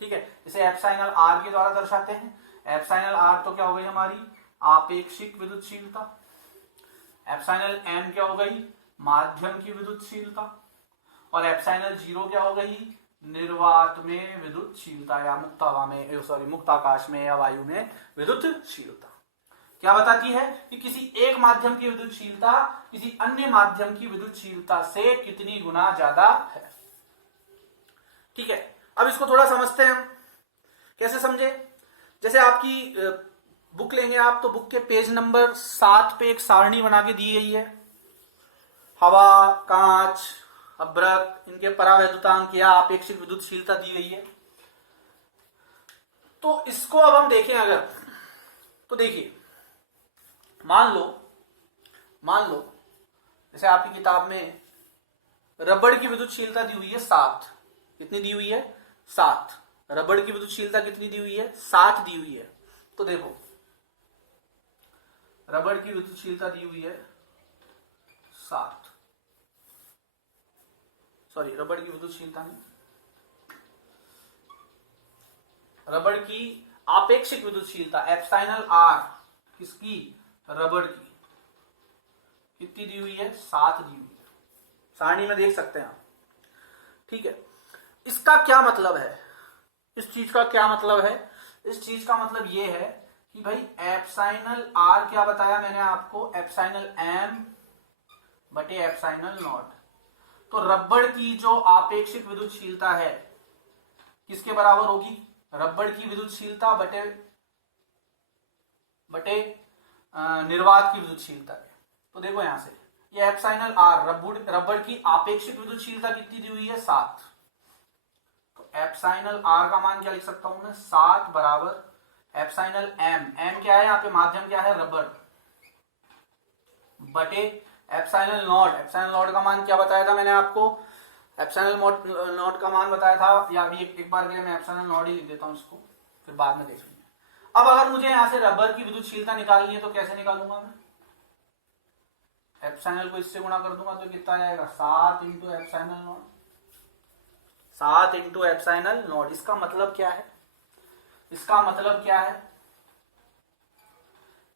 ठीक है, इसे एप्सिलॉन आर के द्वारा दर्शाते हैं। एप्सिलॉन आर तो क्या हो गई हमारी आपेक्षिक विद्युतशीलता, एप्सिलॉन एम क्या हो गई माध्यम की विद्युतशीलता, और एप्सिलॉन जीरो क्या हो गई निर्वात में विद्युतशीलता या मुक्त हवा में मुक्त आकाश में या वायु में विद्युतशीलता। क्या बताती है कि किसी एक माध्यम की विद्युतशीलता किसी अन्य माध्यम की विद्युतशीलता से कितनी गुना ज्यादा है। ठीक है, अब इसको थोड़ा समझते हैं हम। कैसे समझे? जैसे आपकी बुक लेंगे आप, तो बुक के पेज नंबर 7 पे एक सारणी बना के दी गई है। हवा, कांच, अभ्रक, इनके परावैद्युतांक या आपेक्षिक विद्युतशीलता दी गई है। तो इसको अब हम देखें अगर, तो देखिए मान लो जैसे आपकी किताब में रबड़ की विद्युतशीलता दी हुई है 7। कितनी दी हुई है? 7। रबड़ की विद्युतशीलता कितनी दी हुई है? 7 दी हुई है। तो देखो रबड़ की विद्युतशीलता दी हुई है 7, सॉरी रबड़ की विद्युतशीलता नहीं, रबड़ की आपेक्षिक विद्युतशीलता एप्सिलॉन आर किसकी? रबड़ की कितनी दी हुई है? 7 दी हुई है। सारणी में देख सकते हैं आप। ठीक है, इसका क्या मतलब है? इस चीज का क्या मतलब है? इस चीज का मतलब यह है कि भाई एप्सिलॉन आर क्या बताया मैंने आपको? एप्सिलॉन एम बटे एप्सिलॉन नॉट। तो रबड़ की जो आपेक्षिक विद्युतशीलता है किसके बराबर होगी? रबड़ की विद्युतशीलता बटे निर्वात की विद्युतशीलता है। तो देखो यहां से ये एप्सिलॉन आर रबड़ की आपेक्षिक विद्युतशीलता कितनी दी हुई है? 7। तो एप्सिलॉन आर का मान क्या लिख सकता हूं मैं? 7 बराबर एप्सिलॉन एम क्या है यहाँ पे? माध्यम क्या है? रबड़, बटे एप्सिलॉन नॉट का मान क्या बताया था मैंने आपको? एप्सिलॉन नॉट का मान बताया था, या अभी एक बार के लिए मैं एप्सिलॉन नॉट ही लिख देता हूं इसको, फिर बाद में देख लेंगे। अब अगर मुझे यहां से रबर की विद्युतशीलता निकालनी है तो कैसे निकालूंगा मैं? एप्सिलॉन को इससे गुणा कर दूंगा तो कितना आएगा? 7 into epsilon not. 7 into epsilon not. इसका मतलब क्या है? इसका मतलब क्या है?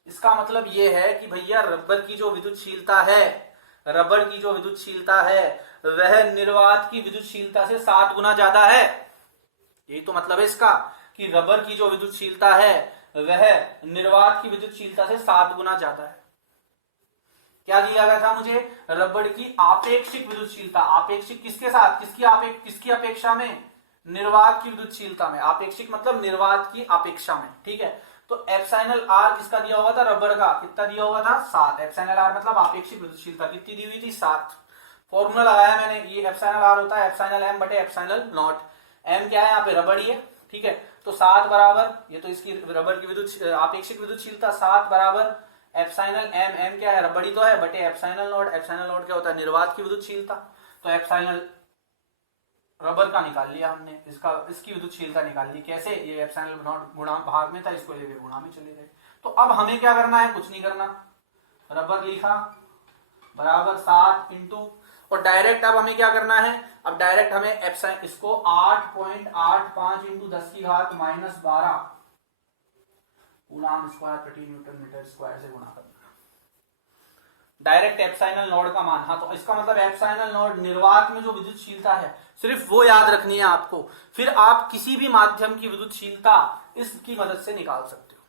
इसका मतलब यह है कि भैया रबर की जो विद्युतशीलता है, रबर की जो विद्युतशीलता है वह निर्वात की विद्युतशीलता से 7 गुना ज्यादा है। यही तो मतलब है इसका कि रबर की जो विद्युतशीलता है वह निर्वात की विद्युतशीलता से 7 गुना ज्यादा है। क्या दिया गया था मुझे? रबड़ की आपेक्षिक विद्युतशीलता। आपेक्षिक किसके साथ? किसकी अपेक्षा में? निर्वात की विद्युतशीलता में। आपेक्षिक मतलब निर्वात की अपेक्षा में। ठीक है, तो एप्सिलॉन आर किसका दिया हुआ था? रबड़ का। कितना दिया हुआ था? 7। एप्सिलॉन आर मतलब आपेक्षिक विद्युतशीलता कितनी दी हुई थी? 7। फॉर्मूला लगाया मैंने, ये एप्सिलॉन आर होता है एप्सिलॉन एम बटे एप्सिलॉन नॉट। एम क्या है यहाँ पे? रबड़ ही है। ठीक है, तो 7 बराबर, ये तो इसकी रबड़ की आपेक्षिक विद्युतशीलता 7 बराबर एप्सिलॉन एम क्या है? रबड़ी तो है, बटे एप्सिलॉन नॉट क्या होता है? निर्वात की विद्युतशीलता। तो एप्सिलॉन रबर का निकाल लिया हमने, इसकी विद्युतशीलता निकाल ली। कैसे? ये एप्सिलॉन नॉट गुणा भाग में था, इसको लेके गुणा में चले गए। तो अब हमें क्या करना है? कुछ नहीं करना, रबर लिखा बराबर 7 इंटू, और डायरेक्ट अब हमें क्या करना है? अब डायरेक्ट हमें एप्सिलॉन इसको 8.85 इंटू 10 की घात -12 कूलम स्क्वायर प्रति न्यूटन मीटर स्क्वायर से गुणा करना। डायरेक्ट एप्सिलॉन नॉट का मान। हाँ, तो इसका मतलब एप्सिलॉन नॉट निर्वात में जो विद्युतशीलता है सिर्फ वो याद रखनी है आपको। फिर आप किसी भी माध्यम की विद्युतशीलता इसकी मदद से निकाल सकते हो।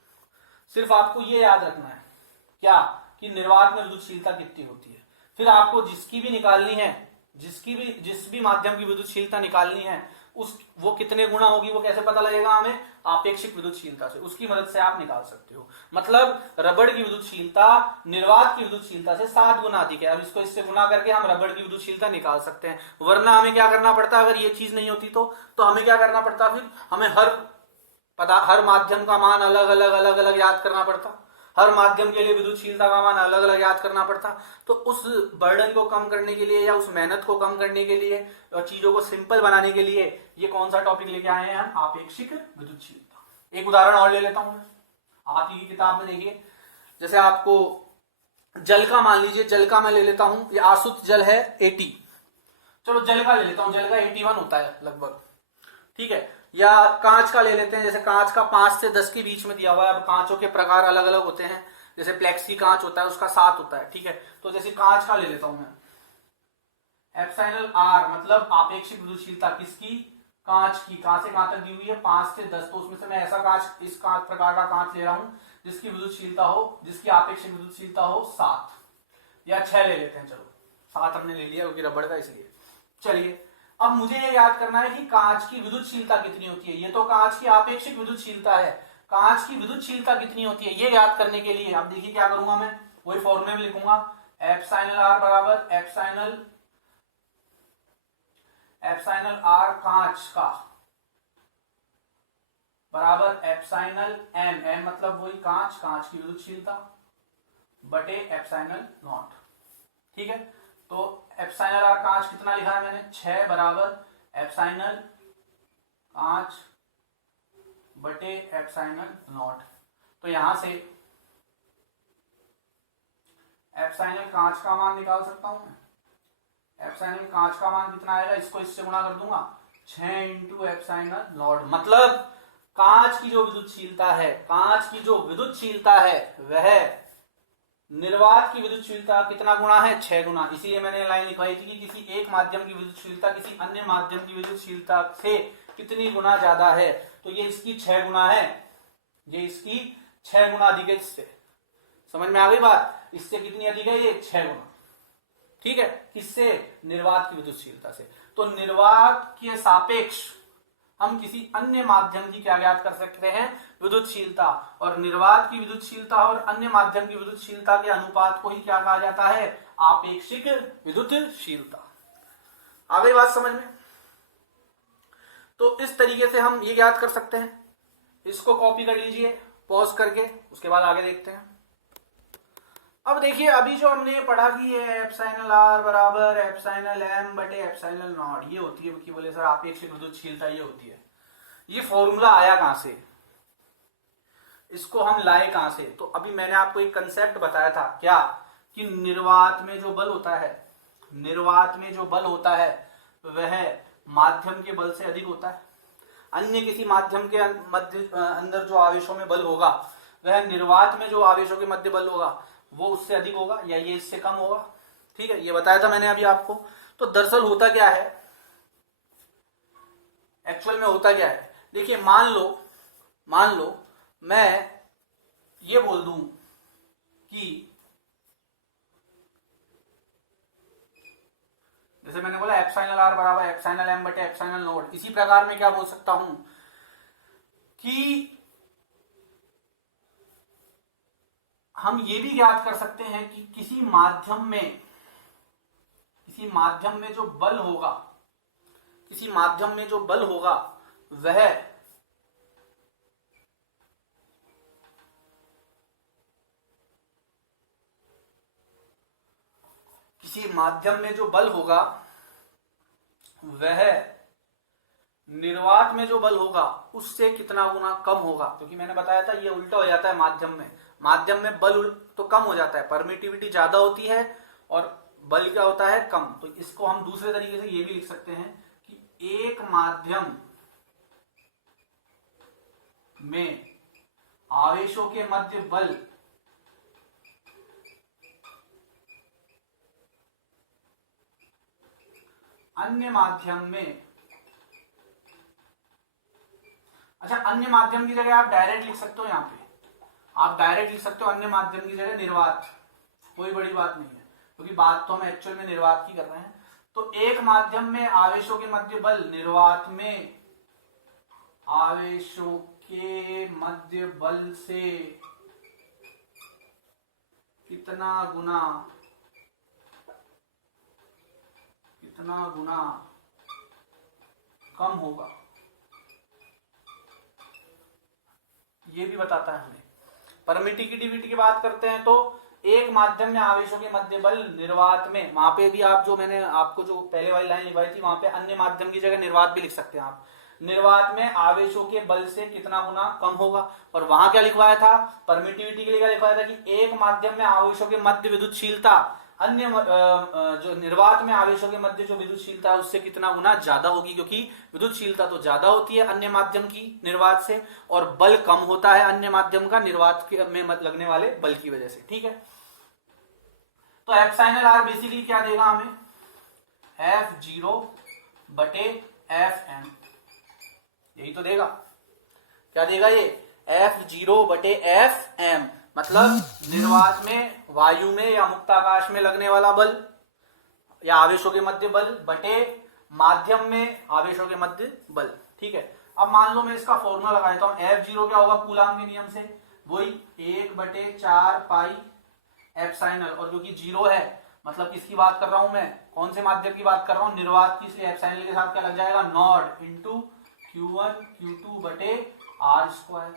सिर्फ आपको ये याद रखना है क्या? कि निर्वात में विद्युतशीलता कितनी होती है। फिर आपको जिसकी भी निकालनी है, जिस भी माध्यम की विद्युतशीलता निकालनी है वो कितने गुना होगी वो कैसे पता लगेगा हमें? आपेक्षिक विद्युतशीलता से। उसकी मदद से आप निकाल सकते हो। मतलब रबड़ की विद्युतशीलता निर्वात की विद्युतशीलता से 7 गुना अधिक है। अब इसको इससे गुना करके हम रबड़ की विद्युतशीलता निकाल सकते हैं। वरना हमें क्या करना पड़ता? अगर ये चीज नहीं होती तो हमें क्या करना पड़ता? फिर हमें हर पता, हर माध्यम का मान अलग अलग याद करना पड़ता, हर माध्यम के लिए विद्युतशीलता का मान अलग अलग याद करना पड़ता। तो उस बर्डन को कम करने के लिए या उस मेहनत को कम करने के लिए और चीजों को सिंपल बनाने के लिए ये कौन सा टॉपिक लेके आए हैं हम, आपेक्षिक विद्युतशीलता। एक उदाहरण और ले लेता हूं मैं, आप ही की किताब में देखिए, जैसे आपको जल का मान लीजिए, जल का मैं ले लेता हूं, ये आसुत जल है 80, चलो जल का ले लेता हूं, जल का 81 होता है लगभग, ठीक है। या कांच का ले लेते हैं, जैसे कांच का 5 से 10 के बीच में दिया हुआ है। अब कांचों के प्रकार अलग अलग होते हैं, जैसे प्लेक्सी कांच होता है उसका 7 होता है, ठीक है। तो जैसे कांच का ले लेता हूं मैं, एप्सिलॉन आर मतलब आपेक्षिक विद्युतशीलता किसकी, कांच की। कहां से कहां तक दी हुई है, 5 से 10, तो उसमें से मैं ऐसा कांच, इस कांच प्रकार का कांच ले रहा हूं जिसकी विद्युतशीलता हो, जिसकी आपेक्षिक विद्युतशीलता हो 7 या 6 ले लेते हैं, चलो 7 हमने ले लिया क्योंकि रबड़ का इसलिए। चलिए अब मुझे ये याद करना है कि कांच की विद्युतशीलता कितनी होती है। ये तो कांच की आपेक्षिक विद्युतशीलता है, कांच की विद्युतशीलता कितनी होती है ये याद करने के लिए अब देखिए क्या करूंगा मैं, वही फॉर्मूले में लिखूंगा, एप्सिलॉन आर बराबर एप्सिलॉन आर कांच का बराबर एप्सिलॉन एम, एम मतलब वही कांच, कांच की विद्युतशीलता बटे एप्सिलॉन नॉट, ठीक है। तो एप्सिलॉन आर कांच कितना लिखा है मैंने, 6 बराबर एप्सिलॉन कांच बटे एप्सिलॉन नॉट। तो यहां से एप्सिलॉन कांच का मान निकाल सकता हूं मैं, एप्सिलॉन कांच का मान कितना आएगा, इसको इससे गुणा कर दूंगा, 6 इंटू एप्सिलॉन नॉट। मतलब कांच की जो विद्युतशीलता है, कांच की जो विद्युतशीलता है वह निर्वात की विद्युतशीलता कितना गुना है, 6 गुना। इसीलिए मैंने लाइन लिखवाई थी कि किसी एक माध्यम की विद्युतशीलता किसी अन्य माध्यम की विद्युतशीलता से कितनी गुना ज्यादा है, तो ये इसकी 6 गुना है, ये इसकी 6 गुना अधिक है इससे। समझ में आ गई बात, इससे कितनी अधिक है, ये 6 गुना, ठीक है। किससे, निर्वात की विद्युतशीलता से। तो निर्वात के सापेक्ष हम किसी अन्य माध्यम की क्या ज्ञात कर सकते हैं, विद्युतशीलता। और निर्वात की विद्युतशीलता और अन्य माध्यम की विद्युतशीलता के अनुपात को ही क्या कहा जाता है, आपेक्षिक विद्युतशीलता। आ गई बात समझ में। तो इस तरीके से हम ये ज्ञात कर सकते हैं, इसको कॉपी कर लीजिए पॉज करके, उसके बाद आगे देखते हैं। अब देखिए अभी जो हमने पढ़ा कि ये एप्सिलॉन आर बराबर एप्सिलॉन एम बटे एप्सिलॉन नॉट, ये होती है कि बोले सर आपेक्षिक विद्युतशीलता ये होती है। ये फॉर्मूला आया कहां से, इसको हम लाए कहां से, तो अभी मैंने आपको एक कंसेप्ट बताया था क्या, कि निर्वात में जो बल होता है, निर्वात में जो बल होता है वह माध्यम के बल से अधिक होता है। अन्य किसी माध्यम के मध्य अंदर जो आवेशों में बल होगा वह निर्वात में जो आवेशों के मध्य बल होगा वो उससे अधिक होगा या ये इससे कम होगा, ठीक है। ये बताया था मैंने अभी आपको। तो दरअसल होता क्या है, एक्चुअल में होता क्या है, देखिए मान लो मैं ये बोल दूं कि जैसे मैंने बोला एप्सिलॉन आर बराबर एप्सिलॉन एम बटे एप्सिलॉन नॉट, इसी प्रकार में क्या बोल सकता हूं कि हम ये भी ज्ञात कर सकते हैं कि किसी माध्यम में जो बल होगा, किसी माध्यम में जो बल होगा वह किसी माध्यम में जो बल होगा वह निर्वात में जो बल होगा उससे कितना गुना कम होगा, क्योंकि मैंने बताया था ये उल्टा हो जाता है माध्यम में बल तो कम हो जाता है, परमिटिविटी ज्यादा होती है और बल क्या होता है, कम। तो इसको हम दूसरे तरीके से ये भी लिख सकते हैं कि एक माध्यम में आवेशों के मध्य बल अन्य माध्यम में, अच्छा अन्य माध्यम की जगह आप डायरेक्ट लिख सकते हो, यहां पे आप डायरेक्ट लिख सकते हो अन्य माध्यम की जगह निर्वात, कोई बड़ी बात नहीं है क्योंकि बात तो हम एक्चुअल में निर्वात की कर रहे हैं। तो एक माध्यम में आवेशों के मध्य बल निर्वात में आवेशों के मध्य बल से कितना गुना कम होगा, ये भी बताता है हमें। परमिटिविटी की बात करते हैं तो एक माध्यम में आवेशों के मध्य बल निर्वात में, वहां पे भी आप जो मैंने आपको जो पहले वाली लाइन लिखवाई थी वहां पे अन्य माध्यम की जगह निर्वात भी लिख सकते हैं आप। निर्वात में आवेशों के बल से कितना गुना कम होगा। और वहां क्या लिखवाया था, परमिटिविटी के लिए क्या लिखवाया था कि एक माध्यम में आवेशों के मध्य विद्युतशीलता अन्य जो निर्वात में आवेशों के मध्य जो विद्युतशीलता है उससे कितना गुना ज्यादा होगी, क्योंकि विद्युतशीलता तो ज्यादा होती है अन्य माध्यम की निर्वात से, और बल कम होता है अन्य माध्यम का निर्वात में लगने वाले बल की वजह से। ठीक है, तो एप्सिलॉन आर बेसिकली क्या देगा हमें, F0 बटे Fm, यही तो देगा। क्या देगा ये, F0 बटे Fm, मतलब निर्वात में, वायु में या मुक्ताकाश में लगने वाला बल या आवेशों के मध्य बल बटे माध्यम में आवेशों के मध्य बल। ठीक है, अब मान लो मैं इसका फॉर्मूला लगा देता हूं, F0 क्या होगा कूलाम के नियम से, वही 1/4 पाई एप्सिलॉन, और क्योंकि 0 है मतलब किसकी बात कर रहा हूं मैं, कौन से माध्यम की बात कर रहा हूं, निर्वात की, इसलिए एप्सिलॉन के साथ क्या लग जाएगा, नॉट इंटू Q1 Q2 बटे R²।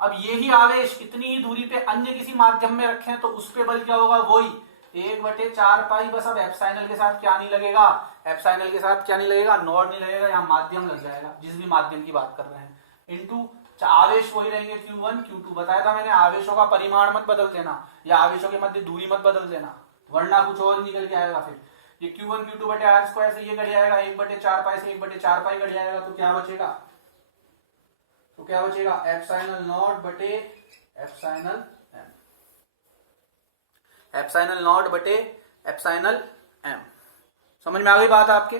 अब यही आवेश इतनी ही दूरी पे अन्य किसी माध्यम में रखें तो उस पे बल क्या होगा, वही 1/4 पाई, बस अब एप्सिलॉन के साथ क्या नहीं लगेगा, एप्सिलॉन के साथ क्या नहीं लगेगा, नॉट नहीं लगेगा, यहाँ माध्यम लग जाएगा जिस भी माध्यम की बात कर रहे हैं, इंटू आवेश वही रहेंगे Q1 Q2। बताया था मैंने आवेशों का परिमाण मत बदल देना या आवेशों के मध्य दूरी मत बदल देना, वरना कुछ और निकल के आएगा। फिर ये Q1 Q2 बटे R² से ये कट जाएगा, 1/4 पाई से 1/4 पाई कट जाएगा, तो क्या बचेगा, एप्सिलॉन नॉट बटे एप्सिलॉन m, एप्सिलॉन नॉट बटे एप्सिलॉन m। समझ में आ गई बात आपके।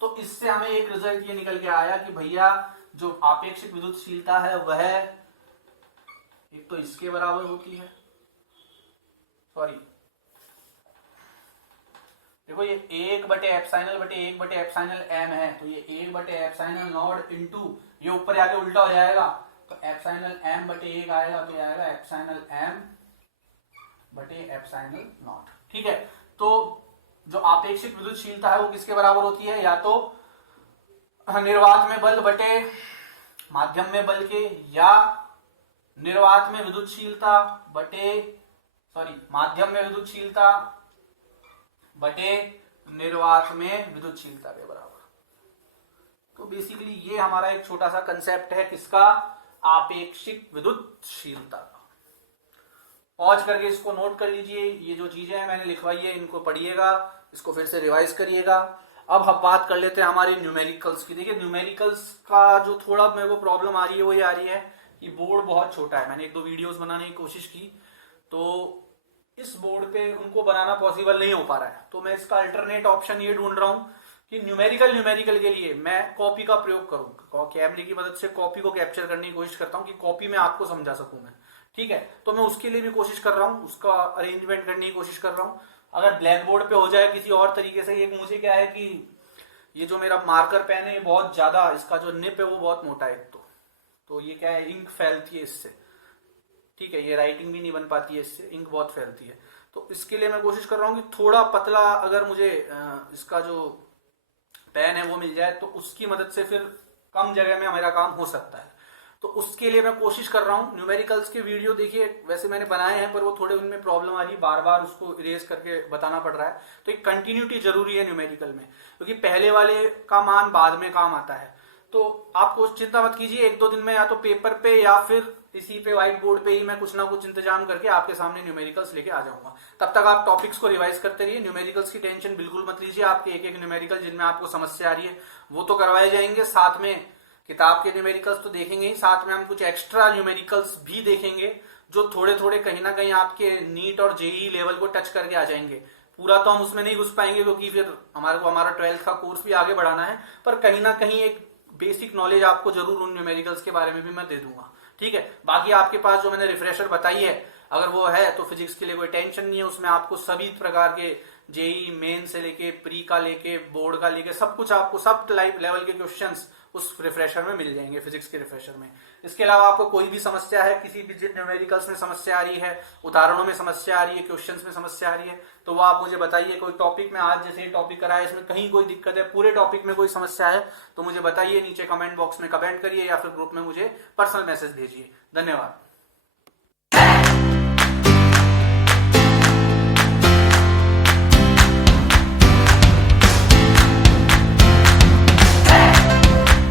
तो इससे हमें एक रिजल्ट ये निकल के आया कि भैया जो आपेक्षिक विद्युतशीलता है वह एक तो इसके बराबर होती है, सॉरी देखो ये 1/एप्सिलॉन m है, तो ये 1/एप्सिलॉन नॉट इंटू ये ऊपर आके उल्टा हो जाएगा, तो एप्सिलॉन m बटे 1 आएगा, तो आएगा एप्सिलॉन m बटे एप्सिलॉन नॉट। ठीक है, तो जो आपेक्षिक विद्युतशीलता है वो किसके बराबर होती है, या तो निर्वात में बल बटे माध्यम में बल के, या निर्वात में विद्युतशीलता बटे, सॉरी माध्यम में विद्युतशीलता बटे निर्वात में विद्युतशीलता के बराबर। तो बेसिकली ये हमारा एक छोटा सा कंसेप्ट है किसका, आपेक्षिक विद्युतशीलता का। पॉज करके इसको नोट कर लीजिए, ये जो चीजें हैं मैंने लिखवाई है इनको पढ़िएगा, इसको फिर से रिवाइज करिएगा। अब हम बात कर लेते हैं हमारी न्यूमेरिकल्स की। देखिए न्यूमेरिकल्स का जो थोड़ा मेरे को प्रॉब्लम आ रही है वो ये आ रही है कि बोर्ड बहुत छोटा है। मैंने 1-2 वीडियोस बनाने की कोशिश की तो इस बोर्ड पे उनको बनाना पॉसिबल नहीं हो पा रहा है, तो मैं इसका अल्टरनेट ऑप्शन ये ढूंढ रहा हूं कि न्यूमेरिकल के लिए मैं कॉपी का प्रयोग करूं, कैमरे की मदद से कॉपी को कैप्चर करने की कोशिश करता हूं कि कॉपी में आपको समझा सकूं मैं। ठीक है, तो मैं उसके लिए भी कोशिश कर रहा हूं, उसका अरेंजमेंट करने की कोशिश कर रहा हूं। अगर ब्लैक बोर्ड पे हो जाए किसी और तरीके से, एक मुझे क्या है कि ये जो मेरा मार्कर पेन है ये बहुत ज्यादा, इसका जो निप है वो बहुत मोटा है तो ये क्या है, इंक फैलती है इससे। ठीक है, ये राइटिंग भी नहीं बन पाती है इससे, इंक बहुत फैलती है। तो इसके लिए मैं कोशिश कर रहा हूँ कि थोड़ा पतला अगर मुझे इसका जो पेन है वो मिल जाए तो उसकी मदद से फिर कम जगह में मेरा काम हो सकता है। तो उसके लिए मैं कोशिश कर रहा हूँ। न्यूमेरिकल्स के वीडियो देखिए वैसे मैंने बनाए हैं पर वो थोड़े उनमें प्रॉब्लम आ रही है, बार बार उसको इरेज करके बताना पड़ रहा है। तो एक कंटिन्यूटी जरूरी है न्यूमेरिकल में, क्योंकि पहले वाले का मान बाद में काम आता है। तो आपको चिंता मत कीजिए, 1-2 दिन में या तो पेपर पे या फिर इसी पे व्हाइट बोर्ड पे ही मैं कुछ ना कुछ इंतजाम करके आपके सामने न्यूमेरिकल्स लेके आ जाऊंगा। तब तक आप टॉपिक्स को रिवाइज करते रहिए। न्यूमेरिकल्स की टेंशन बिल्कुल मत लीजिए, आपके एक न्यूमेरिकल जिनमें आपको समस्या आ रही है वो तो करवाए जाएंगे, साथ में किताब के न्यूमेरिकल्स तो देखेंगे ही, साथ में हम कुछ एक्स्ट्रा न्यूमेरिकल्स भी देखेंगे जो थोड़े थोड़े कहीं ना कहीं आपके नीट और जेईई लेवल को टच करके आ जाएंगे। पूरा तो हम उसमें नहीं घुस पाएंगे क्योंकि फिर हमारा 12th का कोर्स भी आगे बढ़ाना है, पर कहीं ना कहीं एक बेसिक नॉलेज आपको जरूर उन न्यूमेरिकल्स के बारे में भी मैं दे दूंगा। ठीक है, बाकी आपके पास जो मैंने रिफ्रेशर बताई है अगर वो है तो फिजिक्स के लिए कोई टेंशन नहीं है, उसमें आपको सभी प्रकार के जेईई मेन से लेके प्री का लेके बोर्ड का लेके सब कुछ आपको सब लेवल के क्वेश्चंस उस रिफ्रेशर में मिल जाएंगे, फिजिक्स के रिफ्रेशर में। इसके अलावा आपको कोई भी समस्या है, किसी भी न्यूमेरिकल्स में समस्या आ रही है, उदाहरणों में समस्या आ रही है, क्वेश्चंस में समस्या आ रही है, तो वो आप मुझे बताइए। कोई टॉपिक में आज जैसे ये टॉपिक कराया इसमें कहीं कोई दिक्कत है, पूरे टॉपिक में कोई समस्या है तो मुझे बताइए, नीचे कमेंट बॉक्स में कमेंट करिए या फिर ग्रुप में मुझे पर्सनल मैसेज भेजिए। धन्यवाद।